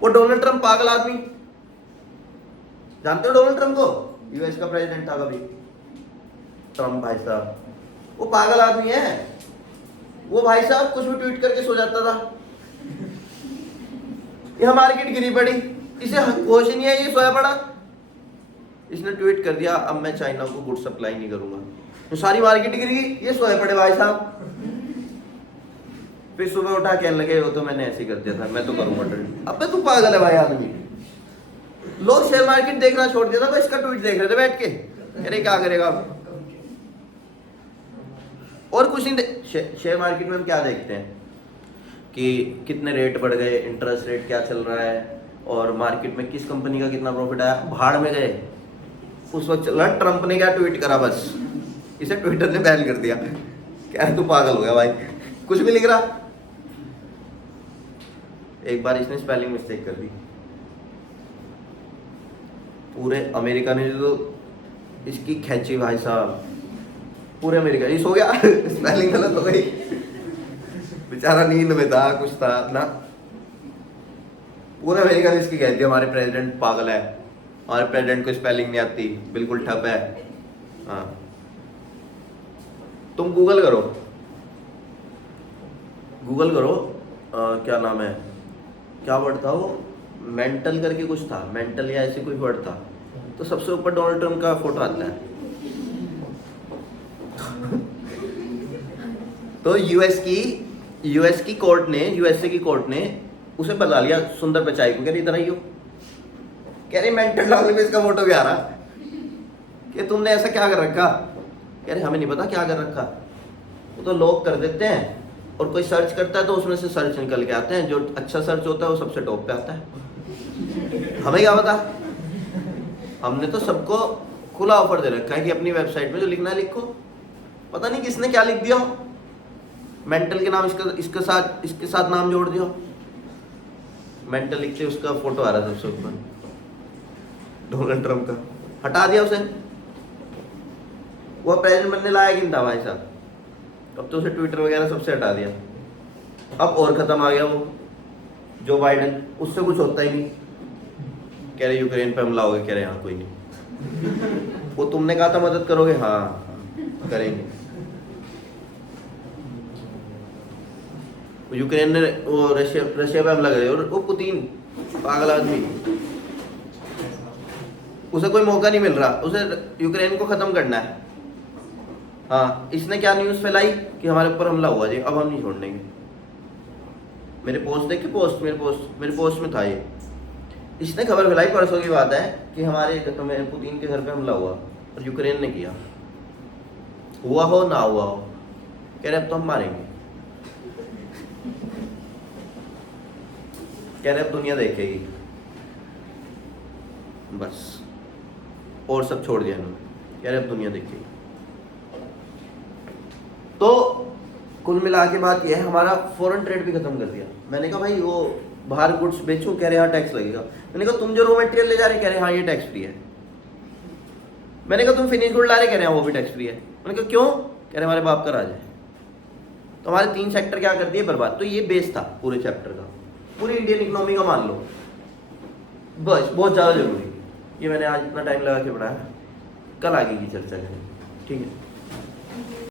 वो डोनाल्ड ट्रम्प पागल आदमी, जानते हो डोनाल्ड ट्रम्प को? यूएस का प्रेसिडेंट था कभी ट्रम्प भाई साहब, वो पागल आदमी है। वो भाई साहब कुछ भी ट्वीट करके सो जाता था। यह मार्केट गिरी पड़ी, इसे होश नहीं है, ये सोया पड़ा। इसने ट्वीट कर दिया अब मैं चाइना को गुड सप्लाई नहीं करूंगा, तो सारी मार्केट गिर गई, ये सोए पड़े भाई साहब। फिर सुबह उठा कहने लगे वो तो मैंने ऐसे ही कर दिया था, मैं तो करूंगा ट्रेड। अबे तू पागल है भाई आदमी। लोग शेयर मार्केट देखना छोड़ दिया था, बस इसका ट्वीट देख रहे थे बैठ के, अरे क्या करेगा और कुछ नहीं। शेयर मार्केट में हम क्या देखते हैं कि कितने रेट बढ़ गए, इंटरेस्ट रेट क्या चल रहा है, और मार्केट में किस कंपनी का कितना प्रॉफिट आया। भाड़ में गए उस वक्त चल रहा, ट्रंप ने क्या ट्वीट करा, बस इसे ट्विटर ने बैन कर दिया। क्या तू पागल हो गया भाई, कुछ भी लिख रहा। एक बार इसने स्पेलिंग मिस्टेक कर दी, पूरे अमेरिका ने जो इसकी खींची भाई साहब, पूरे अमेरिका इस हो गया स्पेलिंग गलत हो गई, बेचारा नींद में था कुछ था ना, पूरे अमेरिका ने इसकी कहती हमारे प्रेसिडेंट पागल है, हमारे प्रेसिडेंट को स्पेलिंग नहीं आती, बिल्कुल ठप है। हाँ तुम गूगल करो, क्या नाम है, क्या वर्ड था वो, मेंटल करके कुछ था, मेंटल या ऐसे कोई वर्ड था, तो सबसे ऊपर डोनाल्ड ट्रम्प का फोटो आता है। तो यूएसए की कोर्ट ने उसे बता लिया सुंदर पिचाई को, कह रही इधर आइयो, कह रही मेंटल डालने में इसका फोटो भी आ रहा कि तुमने ऐसा क्या कर रखा। कह रहे हमें नहीं पता क्या कर रखा, वो तो लोग कर देते हैं, और कोई सर्च करता है तो उसमें से सर्च निकल के आते हैं, जो अच्छा सर्च होता है वो सबसे टॉप पे आता है। हमें क्या पता, हमने तो सबको खुला ऑफर दे रखा है कि अपनी वेबसाइट में जो लिखना है लिखो। पता नहीं किसने क्या लिख दिया, मेंटल के नाम इसके साथ नाम जोड़ दिया, मेंटल लिखते उसका फोटो आ रहा था सबसे ऊपर डोनाल्ड ट्रम्प का, हटा दिया उसे। वो प्रेसिडेंट बनने लायक ही था भाई साहब, अब तो उसे ट्विटर वगैरह सबसे हटा दिया। अब और खत्म आ गया वो जो बाइडेन, उससे कुछ होता ही नहीं। कह रहे यूक्रेन पे हमला हो गया, कह रहे हाँ कोई नहीं, वो तुमने कहा था मदद करोगे, हाँ करेंगे। यूक्रेन ने वो रशिया पे हमला करे, और वो पुतिन पागल आदमी, उसे कोई मौका नहीं मिल रहा, उसे यूक्रेन को खत्म करना है। हाँ इसने क्या न्यूज़ फैलाई कि हमारे ऊपर हमला हुआ जी, अब हम नहीं छोड़ देंगे। मेरे पोस्ट देख के मेरे पोस्ट में था ये, इसने खबर फैलाई, परसों की बात है, कि हमारे पुतिन के घर पे हमला हुआ और यूक्रेन ने किया, हुआ हो ना हुआ हो, कह रहे अब तो हम मारेंगे, कह रहे अब दुनिया देखेगी बस, और सब छोड़ दिया इन्होंने, कह रहे अब दुनिया देखेगी। तो कुल मिला के बात यह है, हमारा फॉरेन ट्रेड भी खत्म कर दिया। मैंने कहा भाई वो बाहर गुड्स बेचो, कह रहे हाँ टैक्स लगेगा। मैंने कहा तुम जो रॉ मटेरियल ले जा रहे, कह रहे हाँ ये टैक्स फ्री है। मैंने कहा तुम फिनिश गुड ला रहे, कह रहे हैं वो भी टैक्स फ्री है। मैंने कहा क्यों, कह रहे हमारे बाप का राज है। तो हमारे 3 सेक्टर क्या कर दिए बर्बाद। तो ये बेस था पूरे चैप्टर का, पूरी इंडियन इकोनॉमी का मान लो, बस बहुत ज़्यादा जरूरी। ये मैंने आज इतना टाइम लगा के पढ़ाया, कल आगे की चर्चा करें, ठीक है।